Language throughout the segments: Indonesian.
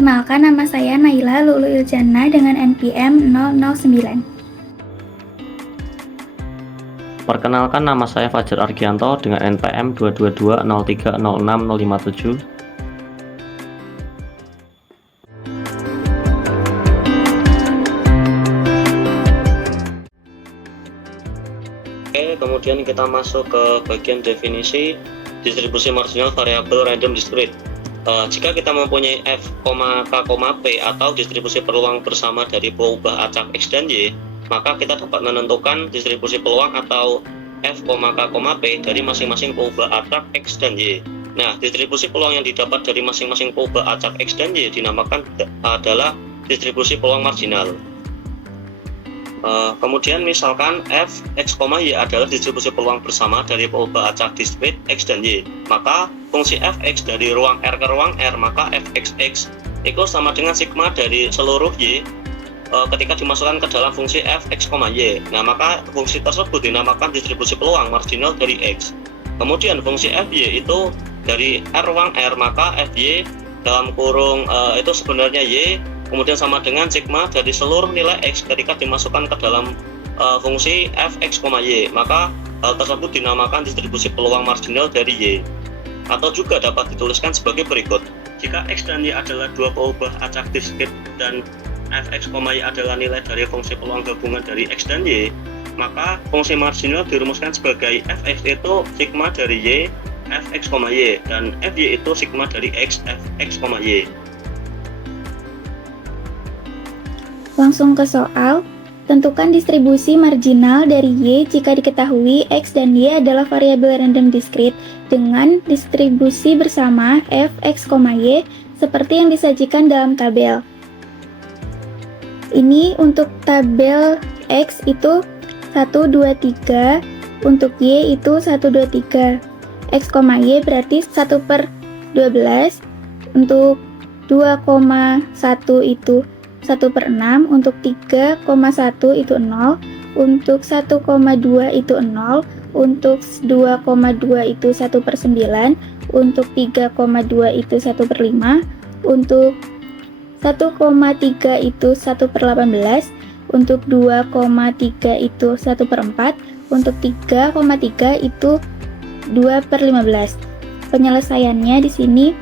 Perkenalkan, nama saya Naila Lulu Iljana dengan NPM 009. Perkenalkan, nama saya Fajar Argianto dengan NPM 22203060057. Oke, kemudian kita masuk ke bagian definisi distribusi marginal variabel random discrete. Jika kita mempunyai f, k, p atau distribusi peluang bersama dari peubah acak x dan y, maka kita dapat menentukan distribusi peluang atau f, k, p dari masing-masing peubah acak x dan y. Nah, distribusi peluang yang didapat dari masing-masing peubah acak x dan y dinamakan adalah distribusi peluang marginal. Kemudian misalkan f, x, y adalah distribusi peluang bersama dari peubah acak discrete x dan y, maka fungsi fx dari ruang R ke ruang R, maka fxx itu sama dengan sigma dari seluruh y ketika dimasukkan ke dalam fungsi fx, y. Nah, maka fungsi tersebut dinamakan distribusi peluang marginal dari x. Kemudian fungsi fy itu dari R ruang R, maka fy dalam kurung itu sebenarnya y, kemudian sama dengan sigma dari seluruh nilai x ketika dimasukkan ke dalam fungsi fx, y, maka hal tersebut dinamakan distribusi peluang marginal dari y. Atau juga dapat dituliskan sebagai berikut: jika x dan y adalah dua peubah acak discrete dan fx, y adalah nilai dari fungsi peluang gabungan dari x dan y, maka fungsi marginal dirumuskan sebagai fx itu sigma dari y fx, y, dan fy itu sigma dari x fx, y. Langsung ke soal. Tentukan distribusi marginal dari y jika diketahui x dan y adalah variabel random discrete dengan distribusi bersama f, x, y seperti yang disajikan dalam tabel. Ini untuk tabel x itu 1, 2, 3, untuk y itu 1, 2, 3. X, y berarti 1/12, untuk 2,1 itu 1/6, untuk 3,1 itu 0, untuk 1,2 itu 0, untuk 2,2 itu 1/9, untuk 3,2 itu 1/5, untuk 1,3 itu 1/18, untuk 2,3 itu 1/4, untuk 3,3 itu 2/15. Penyelesaiannya di sini,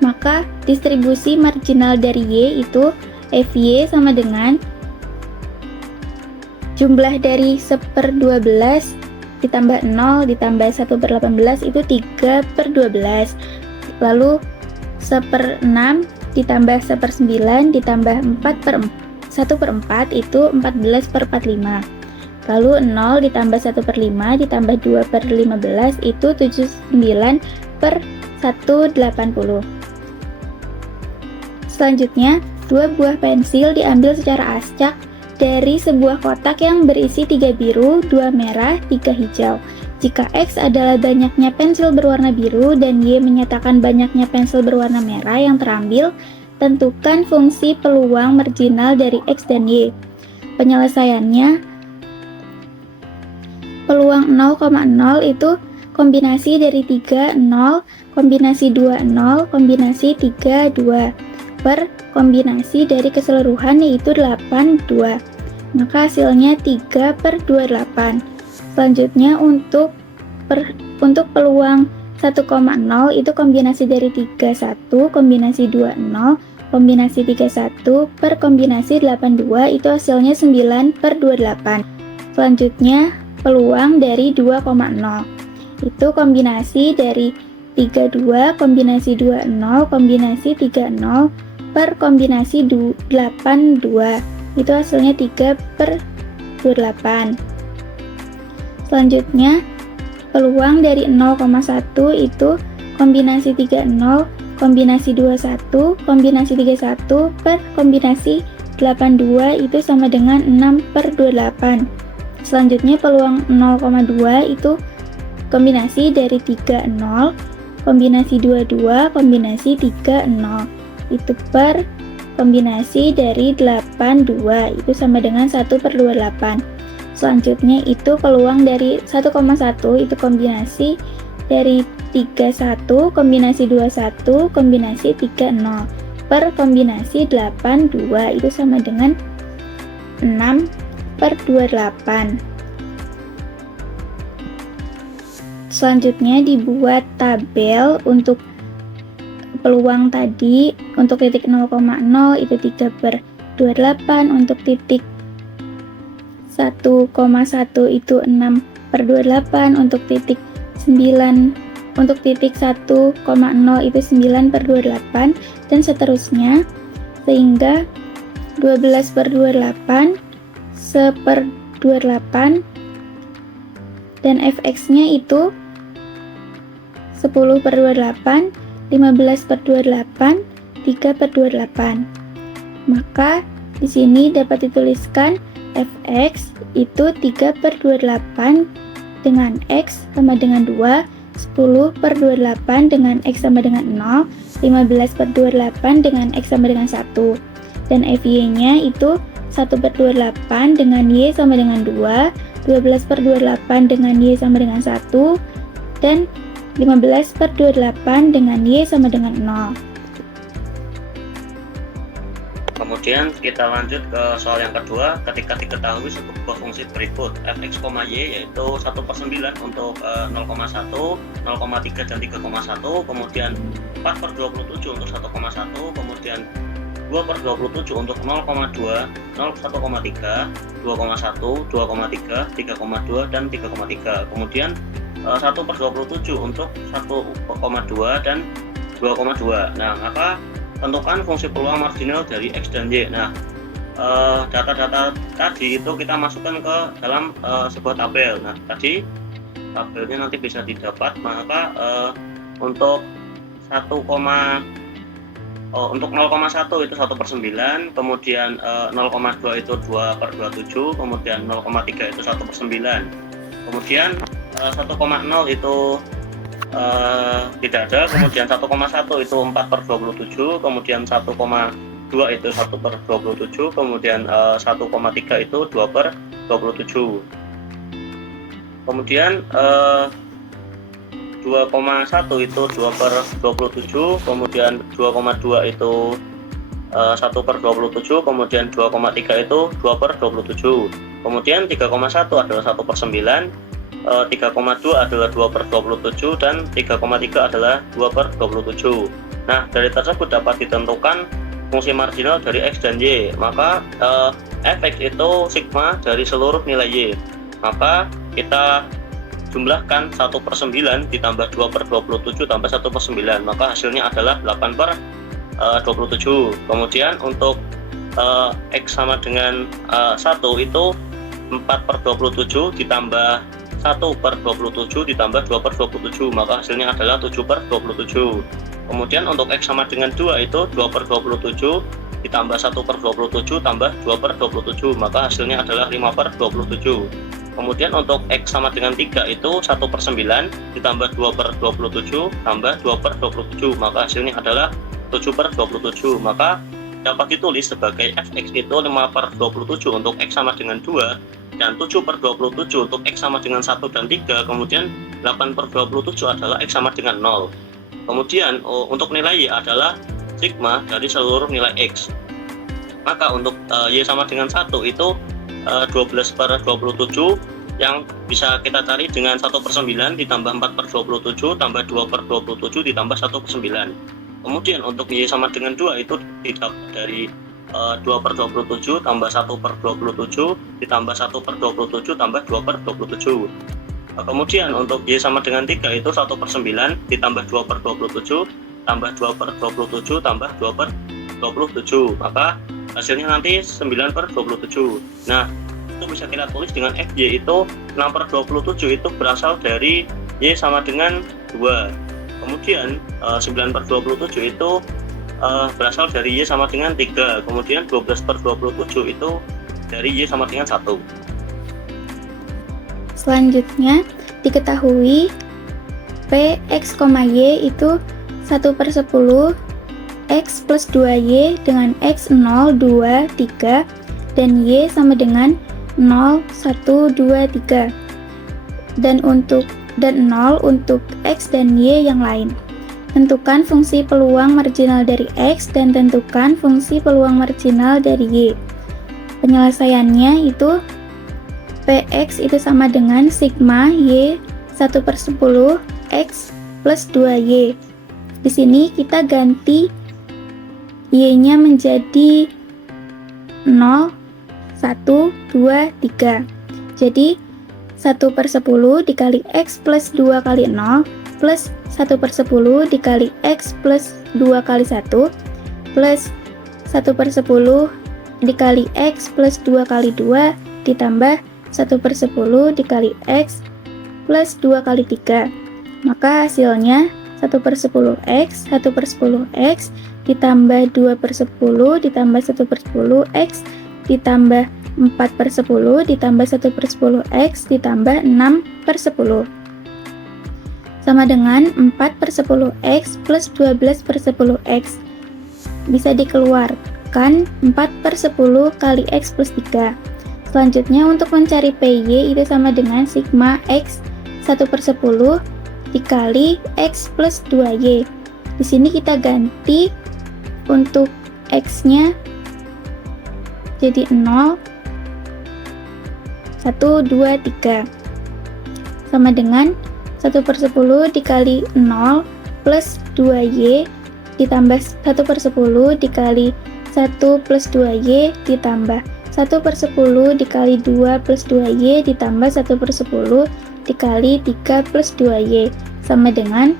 maka distribusi marginal dari y itu fy sama dengan jumlah dari 1/12 ditambah 0 ditambah 1/18 itu 3/12, lalu 1/6 ditambah 1/9 ditambah 1/4 itu 14/45, lalu 0 ditambah 1/5 ditambah 2/15 itu 79/180. Selanjutnya, 2 buah pensil diambil secara acak dari sebuah kotak yang berisi 3 biru, 2 merah, 3 hijau. Jika x adalah banyaknya pensil berwarna biru dan y menyatakan banyaknya pensil berwarna merah yang terambil, tentukan fungsi peluang marginal dari x dan y. Penyelesaiannya, peluang 0,0 itu kombinasi dari 3, 0, kombinasi 2, 0, kombinasi 3, 2, per kombinasi dari keseluruhan yaitu 8, 2. Maka hasilnya 3/28. Selanjutnya untuk peluang 1,0 itu kombinasi dari 3, 1, kombinasi 2, 0, kombinasi 3, 1, per kombinasi 8, 2 itu hasilnya 9/28. Selanjutnya peluang dari 2,0 itu kombinasi dari 3, 2, kombinasi 2, 0, kombinasi 3, 0, per kombinasi 8, 2 itu hasilnya 3/28. Selanjutnya peluang dari 0,1 itu kombinasi 3, 0, kombinasi 2, 1, kombinasi 3, 1, per kombinasi 8, 2 itu sama dengan 6/28. Selanjutnya peluang 0,2 itu kombinasi dari 3, 0, kombinasi 2, 2, kombinasi 3, 0 itu per kombinasi dari 8, 2 itu sama dengan 1/28. Selanjutnya itu peluang dari 1,1 itu kombinasi dari 3, 1, kombinasi 2, 1, kombinasi 3, 0 per kombinasi 8, 2 itu sama dengan 6/28. Selanjutnya dibuat tabel untuk peluang tadi. Untuk titik 0,0 itu 3/28, untuk titik 1,1 itu 6/28, untuk titik 1,0 itu 9/28, dan seterusnya, sehingga 12/28, 1/28, dan fx-nya itu 10/28, 15/28, 3/28. Maka di sini dapat dituliskan fx itu 3/28 dengan x sama dengan 2, 10/28 dengan x sama dengan 0, 15/28 dengan x sama dengan 1. Dan fy-nya itu 1/28 dengan y sama dengan 2, 12/28 dengan y sama dengan 1, dan 15/28 dengan y sama dengan 0. Kemudian kita lanjut ke soal yang kedua. Ketika diketahui sebuah fungsi berikut fx, y yaitu 1/9 untuk 0,1, 0,3 dan 3,1, kemudian 4/27 untuk 1,1, kemudian 2/27 untuk 0,2, 1,3, 2,1, 2,3, 3,2 dan 3,3. Kemudian 1/27 untuk 1,2 dan 2,2. Nah, maka tentukan fungsi peluang marginal dari x dan y. Nah, data-data tadi itu kita masukkan ke dalam sebuah tabel. Nah, tadi tabelnya nanti bisa didapat. Maka untuk 0,1 itu 1/9, kemudian 0,2 itu 2/27, kemudian 0,3 itu 1/9, kemudian 1,0 itu tidak ada, kemudian 1,1 itu 4/27, kemudian 1,2 itu 1/27, kemudian 1,3 itu 2/27, kemudian 2,1 itu 2/27, kemudian 2,2 itu 1/27, kemudian 2,3 itu 2/27, kemudian 3,1 adalah 1/9, 3,2 adalah 2/27, dan 3,3 adalah 2/27. Nah, dari tersebut dapat ditentukan fungsi marginal dari x dan y. Maka fx itu sigma dari seluruh nilai y. Maka kita jumlahkan 1/9 ditambah 2/27 tambah 1/9, maka hasilnya adalah 8/27. Kemudian untuk x sama dengan 1 itu 4/27 ditambah 1/27 ditambah 2/27, maka hasilnya adalah 7/27. Kemudian untuk x sama dengan 2 itu 2/27 ditambah 1/27 tambah 2/27, maka hasilnya adalah 5/27. Kemudian untuk x sama dengan 3 itu 1/9 ditambah 2/27 tambah 2/27, maka hasilnya adalah 7/27. Maka dapat ditulis sebagai fx itu 5/27 untuk x sama dengan 2, dan 7/27 untuk x sama dengan 1 dan 3, kemudian 8/27 adalah x sama dengan 0. Kemudian untuk nilai y adalah sigma dari seluruh nilai x. Maka untuk y sama dengan 1 itu 12/27 yang bisa kita cari dengan 1/9 ditambah 4/27 tambah 2/27 ditambah 1/9. Kemudian untuk y sama dengan 2 itu didapat dari 2/27 tambah 1/27 ditambah 1/27 tambah 2/27. Kemudian untuk y sama dengan 3 itu 1/9 ditambah 2/27 tambah 2/27 tambah 2/27, maka hasilnya nanti 9/27. Nah, itu bisa kita tulis dengan fy itu 6/27 itu berasal dari y sama dengan 2. Kemudian 9/27 itu berasal dari y sama dengan 3. Kemudian 12/27 itu dari y sama dengan 1. Selanjutnya diketahui Px, y itu 1/10 x plus 2y dengan x 0, 2, 3, dan y sama dengan 0, 1, 2, 3, dan 0 untuk x dan y yang lain. Tentukan fungsi peluang marginal dari X dan tentukan fungsi peluang marginal dari Y. Penyelesaiannya itu Px itu sama dengan sigma Y 1/10 X plus 2Y. Di sini kita ganti Y-nya menjadi 0, 1, 2, 3. Jadi 1/10 dikali X plus 2 kali 0 plus 1/10 dikali X plus 2 kali 1 plus 1/10 dikali X plus 2 kali 2 ditambah 1/10 dikali X plus 2 kali 3. Maka hasilnya 1/10X, 1/10X ditambah 2/10 ditambah 1/10 X ditambah 4/10 ditambah 1/10 X ditambah 6/10 sama dengan 4/10 X plus 12/10 X. Bisa dikeluarkan 4/10 kali X plus 3. Selanjutnya untuk mencari PY itu sama dengan sigma X 1/10 dikali X plus 2Y. Di sini kita ganti untuk X-nya jadi 0, 1, 2, 3 sama dengan 1/10 dikali 0 plus 2Y ditambah 1/10 dikali 1 plus 2Y ditambah 1/10 dikali 2 plus 2Y ditambah 1/10 dikali 3 plus 2Y sama dengan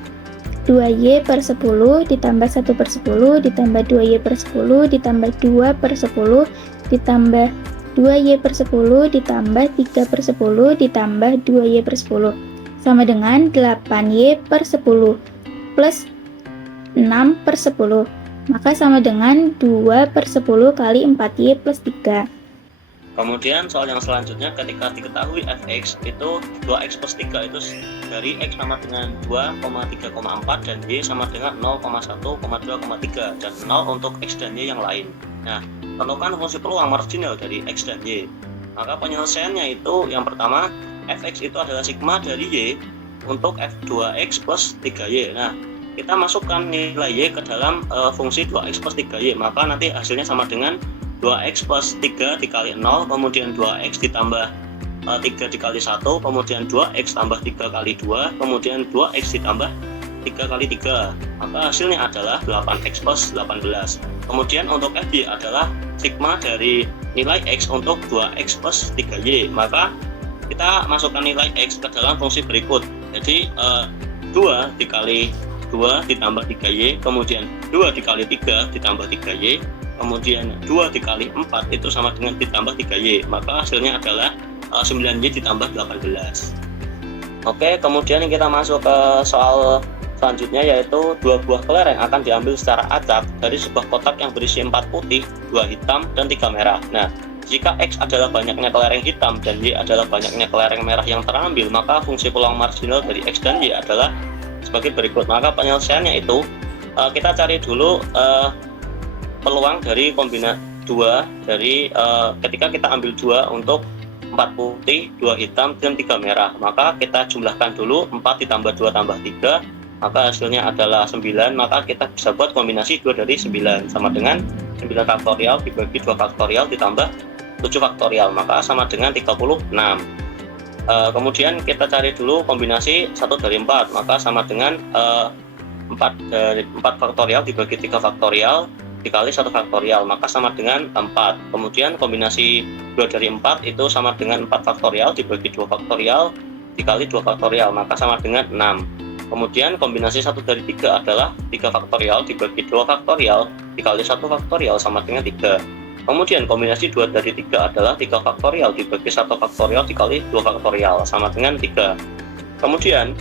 2Y/10 ditambah 1/10 ditambah 2Y/10 ditambah 2/10 ditambah 2Y/10 ditambah 3/10 ditambah 2Y/10 sama dengan 8Y/10 plus 6/10. Maka sama dengan 2/10 kali 4Y plus 3. Kemudian soal yang selanjutnya, ketika diketahui fx itu 2x plus 3 itu dari x sama dengan 2,3,4 dan y sama dengan 0,1,2,3 dan 0 untuk x dan y yang lain. Nah, tentukan fungsi peluang marginal dari x dan y. Maka penyelesaiannya itu yang pertama, fx itu adalah sigma dari y untuk f2x plus 3y. Nah, kita masukkan nilai y ke dalam fungsi 2x plus 3y, maka nanti hasilnya sama dengan 2x plus 3 dikali 0, kemudian 2x ditambah 3 dikali 1, kemudian 2x tambah 3 kali 2, kemudian 2x ditambah 3 kali 3. Maka hasilnya adalah 8x plus 18. Kemudian untuk fy adalah sigma dari nilai x untuk 2x plus 3y. Maka kita masukkan nilai x ke dalam fungsi berikut. Jadi 2 dikali 2 ditambah 3y, kemudian 2 dikali 3 ditambah 3y, kemudian 2 dikali 4 itu sama dengan ditambah 3y. Maka hasilnya adalah 9y ditambah 18. Oke, kemudian kita masuk ke soal selanjutnya, yaitu dua buah kelereng akan diambil secara acak dari sebuah kotak yang berisi 4 putih, 2 hitam, dan 3 merah. Nah, jika X adalah banyaknya kelereng hitam dan Y adalah banyaknya kelereng merah yang terambil, maka fungsi peluang marginal dari X dan Y adalah sebagai berikut. Maka penyelesaiannya itu kita cari dulu peluang dari kombinasi 2 dari ketika kita ambil 2 untuk 4 putih, 2 hitam, dan 3 merah. Maka kita jumlahkan dulu 4 ditambah 2 tambah 3, maka hasilnya adalah 9. Maka kita bisa buat kombinasi 2 dari 9 sama dengan 9 faktorial dibagi 2 faktorial ditambah 7 faktorial, maka sama dengan 36. Kemudian kita cari dulu kombinasi 1 dari 4, maka sama dengan 4 faktorial dibagi 3 faktorial dikali 1 faktorial, maka sama dengan 4. Kemudian kombinasi 2 dari 4 itu sama dengan 4 faktorial dibagi 2 faktorial dikali 2 faktorial, maka sama dengan 6. Kemudian kombinasi 1 dari 3 adalah 3 faktorial dibagi 2 faktorial dikali 1 faktorial sama dengan 3. Kemudian kombinasi 2 dari 3 adalah 3 faktorial dibagi 1 faktorial dikali 2 faktorial sama dengan 3. Kemudian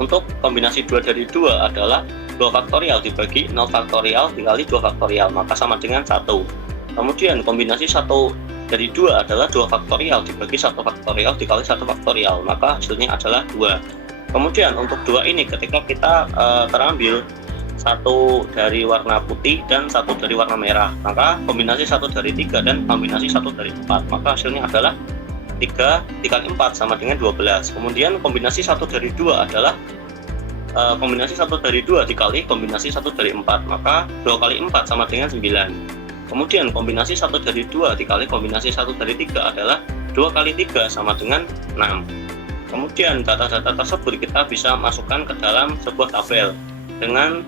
untuk kombinasi 2 dari 2 adalah 2 faktorial dibagi 0 faktorial dikali 2 faktorial, maka sama dengan 1. Kemudian kombinasi 1 dari 2 adalah 2 faktorial dibagi 1 faktorial dikali 1 faktorial, maka hasilnya adalah 2. Kemudian untuk 2 ini ketika kita terambil 1 dari warna putih dan 1 dari warna merah, maka kombinasi 1 dari 3 dan kombinasi 1 dari 4, maka hasilnya adalah 3 dikali 4 sama dengan 12. Kemudian kombinasi 1 dari 2 adalah kombinasi 1 dari 2 dikali kombinasi 1 dari 4, maka 2 kali 4 sama dengan 9. Kemudian kombinasi 1 dari 2 dikali kombinasi 1 dari 3 adalah 2 kali 3 sama dengan 6. Kemudian data-data tersebut kita bisa masukkan ke dalam sebuah tabel dengan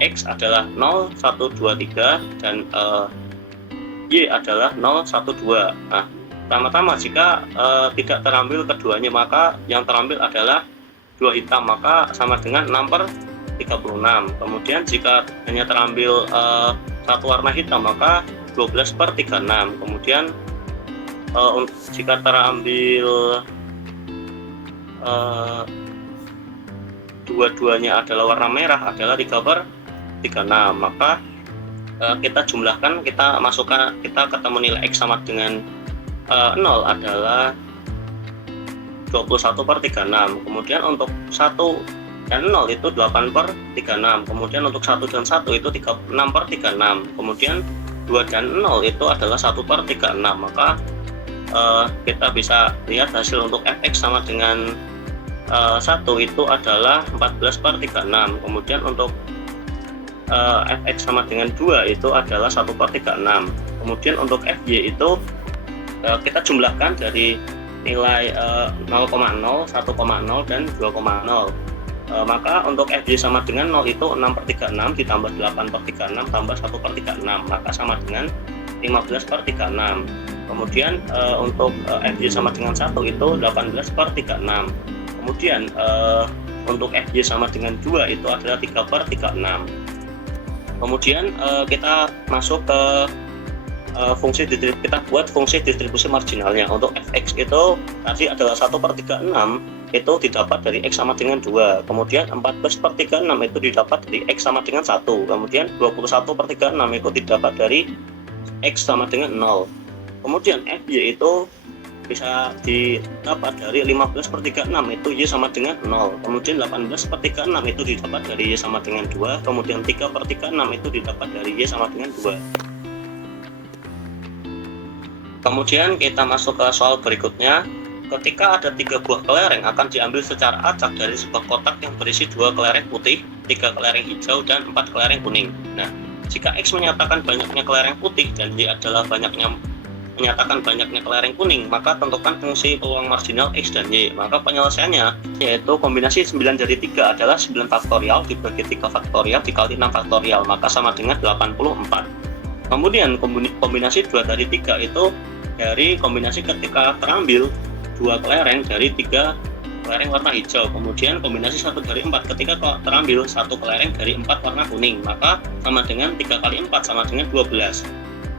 X adalah 0, 1, 2, 3 dan Y adalah 0, 1, 2. Nah, pertama-tama jika tidak terambil keduanya, maka yang terambil adalah 2 hitam, maka sama dengan 6/36. Kemudian jika hanya terambil satu warna hitam, maka 12/36. Kemudian jika terambil dua-duanya adalah warna merah adalah 3/36, maka kita jumlahkan, kita masukkan, kita ketemu nilai X sama dengan 0 adalah 21/36. Kemudian untuk 1 dan 0 itu 8/36. Kemudian untuk 1 dan 1 itu 6/36. Kemudian 2 dan 0 itu adalah 1/36. Maka kita bisa lihat hasil untuk fx sama dengan 1 itu adalah 14/36. Kemudian untuk fx sama dengan 2 itu adalah 1/36. Kemudian untuk fy itu kita jumlahkan dari nilai 0,0, 1,0 dan 2,0. Maka untuk fy sama dengan 0 itu 6/36 ditambah 8/36 tambah 1/36, maka sama dengan 15/36. Kemudian untuk fy sama dengan 1 itu 18/36. Kemudian untuk fy sama dengan 2 itu adalah 3/36. Kemudian kita masuk ke kita buat fungsi distribusi marginalnya. Untuk fx itu tadi adalah 1/36 itu didapat dari x sama dengan 2. Kemudian 14/36 itu didapat dari x sama dengan 1. Kemudian 21/36 itu didapat dari x sama dengan 0. Kemudian fy itu bisa didapat dari 15/36 itu y sama dengan 0. Kemudian 18/36 itu didapat dari y sama dengan 2. Kemudian 3/36 itu didapat dari y sama dengan 2. Kemudian kita masuk ke soal berikutnya. Ketika ada 3 buah kelereng akan diambil secara acak dari sebuah kotak yang berisi 2 kelereng putih, 3 kelereng hijau, dan 4 kelereng kuning. Nah, jika X menyatakan banyaknya kelereng putih dan Y adalah menyatakan banyaknya kelereng kuning, maka tentukan fungsi peluang marginal X dan Y. Maka penyelesaiannya yaitu kombinasi 9 dari 3 adalah 9 faktorial dibagi 3 faktorial dikali 6 faktorial, maka sama dengan 84. Kemudian kombinasi 2 dari 3 itu dari kombinasi ketika terambil 2 kelereng dari 3 kelereng warna hijau. Kemudian kombinasi 1 dari 4 ketika terambil 1 kelereng dari 4 warna kuning, maka sama dengan 3 kali 4 sama dengan 12.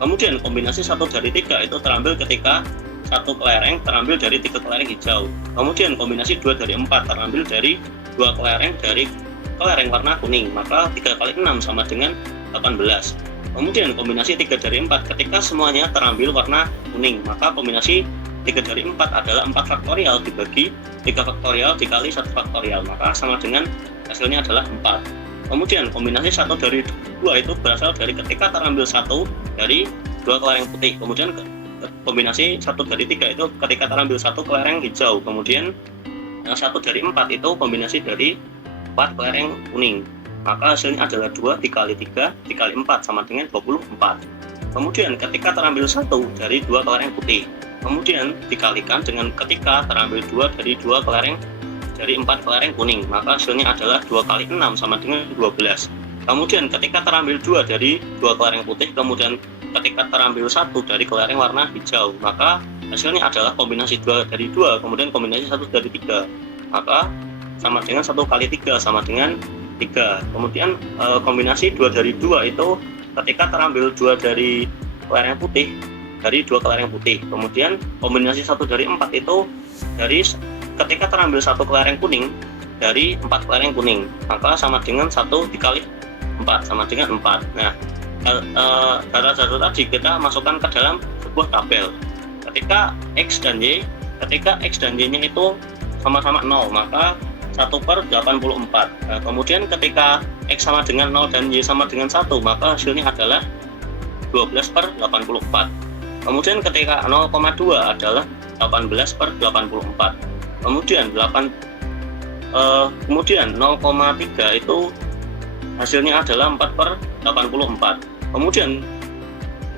Kemudian kombinasi 1 dari 3 itu terambil ketika 1 kelereng terambil dari 3 kelereng hijau. Kemudian kombinasi 2 dari 4 terambil dari 2 kelereng dari kelereng warna kuning, maka 3 kali 6 sama dengan 18. Kemudian kombinasi 3 dari 4 ketika semuanya terambil warna kuning, maka kombinasi 3 dari 4 adalah 4 faktorial dibagi 3 faktorial dikali 1 faktorial, maka sama dengan hasilnya adalah 4. Kemudian kombinasi 1 dari 2 itu berasal dari ketika terambil 1 dari 2 kelereng putih. Kemudian kombinasi 1 dari 3 itu ketika terambil 1 kelereng hijau. Kemudian 1 dari 4 itu kombinasi dari 4 kelereng kuning, maka hasilnya adalah 2 dikali 3 dikali 4 sama dengan 24. Kemudian ketika terambil 1 dari 2 kelereng putih, kemudian dikalikan dengan ketika terambil 2 dari 2 kelereng dari 4 kelereng kuning, maka hasilnya adalah 2 kali 6 sama dengan 12. Kemudian ketika terambil 2 dari 2 kelereng putih, kemudian ketika terambil 1 dari kelereng warna hijau, maka hasilnya adalah kombinasi 2 dari 2, kemudian kombinasi 1 dari 3, maka sama dengan 1 kali 3 sama dengan 3. Kemudian kombinasi 2 dari 2 itu ketika terambil 2 dari kelereng putih dari 2 kelereng putih. Kemudian kombinasi 1 dari 4 itu dari ketika terambil 1 kelereng kuning dari 4 kelereng kuning, maka sama dengan 1 dikali 4 sama dengan 4. Nah, data-data tadi kita masukkan ke dalam sebuah tabel. Ketika X dan Y nya itu sama-sama 0, maka 1/84. Nah, kemudian ketika X sama dengan 0 dan Y sama dengan 1, maka hasilnya adalah 12/84. Kemudian ketika 0,2 adalah 18/84. Kemudian Kemudian 0,3 itu hasilnya adalah 4/84. Kemudian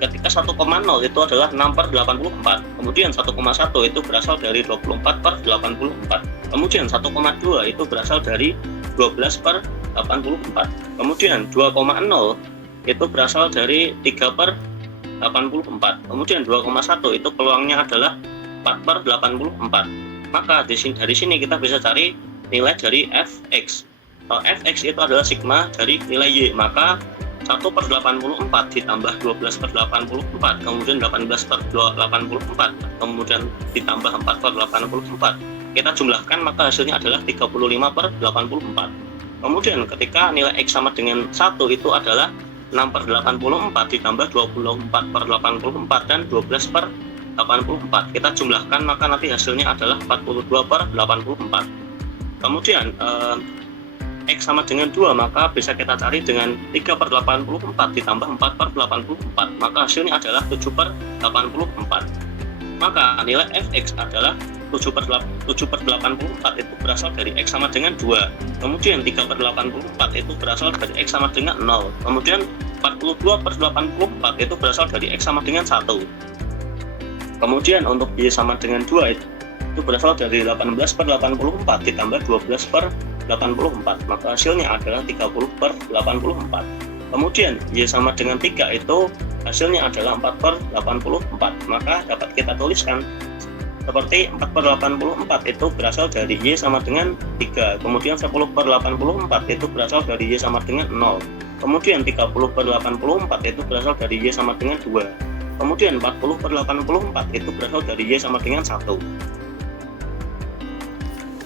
ketika 1,0 itu adalah 6/84. Kemudian 1,1 itu berasal dari 24/84. Kemudian 1,2 itu berasal dari 12/84. Kemudian 2,0 itu berasal dari 3/84. Kemudian 2,1 itu peluangnya adalah 4/84. Maka dari sini kita bisa cari nilai dari fx. Fx itu adalah sigma dari nilai y. Maka 1/84 ditambah 12/84, kemudian 18/84, kemudian ditambah 4/84. Kita jumlahkan maka hasilnya adalah 35/84. Kemudian ketika nilai x sama dengan 1 itu adalah 6/84 ditambah 24/84 dan 12/84. Kita jumlahkan maka nanti hasilnya adalah 42/84. Kemudian x sama dengan 2 maka bisa kita cari dengan 3/84 ditambah 4/84, maka hasilnya adalah 7/84. Maka nilai fx adalah 7/84 itu berasal dari x sama dengan 2. Kemudian 3/84 itu berasal dari x sama dengan 0. Kemudian 42/84 itu berasal dari x sama dengan 1. Kemudian untuk y sama dengan 2 itu berasal dari 18/84 ditambah 12/84, maka hasilnya adalah 30/84. Kemudian y sama dengan 3 itu hasilnya adalah 4/84, maka dapat kita tuliskan seperti 4/84 itu berasal dari y sama dengan 3. Kemudian 10/84 itu berasal dari y sama dengan 0. Kemudian 30/84 itu berasal dari y sama dengan 2. Kemudian 40/84 itu berasal dari y sama dengan 1.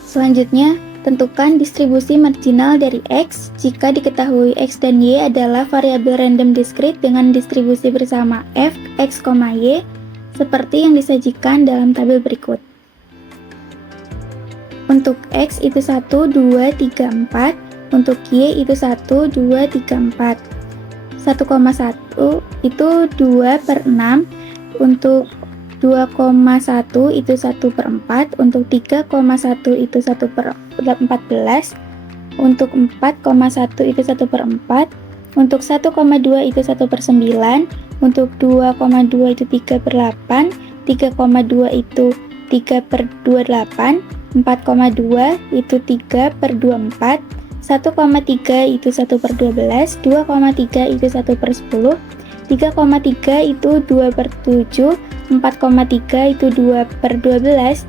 Selanjutnya, tentukan distribusi marginal dari X jika diketahui X dan Y adalah variabel random discrete dengan distribusi bersama f, X, Y seperti yang disajikan dalam tabel berikut. Untuk X itu 1, 2, 3, 4. Untuk Y itu 1, 2, 3, 4. 1,1 itu 2/6. Untuk 2,1 itu 1/4, untuk 3,1 itu 1/14, untuk 4,1 itu 1/4, untuk 1,2 itu 1/9, untuk 2,2 itu 3/8, 3,2 itu 3/28, 4,2 itu 3/24, 1,3 itu 1/12, 2,3 itu 1/10, 3,3 itu 2/7, 4,3 itu 2/12,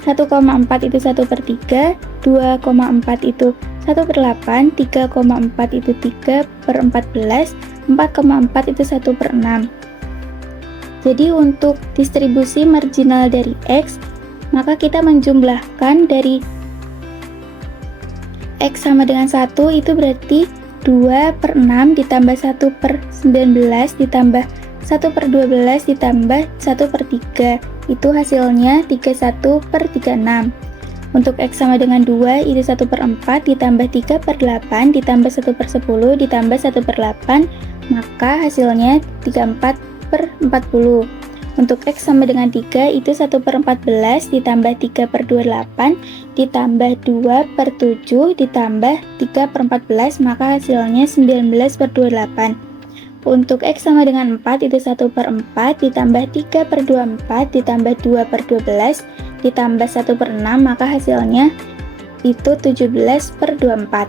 1,4 itu 1/3, 2,4 itu 1/8, 3,4 itu 3/14, 4,4 itu 1/6. Jadi untuk distribusi marginal dari X, maka kita menjumlahkan dari X sama dengan 1 itu berarti 2/6 ditambah 1/19 ditambah 1/12 ditambah 1/3, itu hasilnya 31/36. Untuk X sama dengan 2 itu 1/4 ditambah 3/8 ditambah 1/10 ditambah 1/8, maka hasilnya 34/40. Untuk X sama dengan 3 itu 1/14 ditambah 3/28 ditambah 2/7 ditambah 3/14, maka hasilnya 19/28. Untuk X sama dengan 4 itu 1/4 ditambah 3/24 ditambah 2/12 ditambah 1/6, maka hasilnya itu 17/24.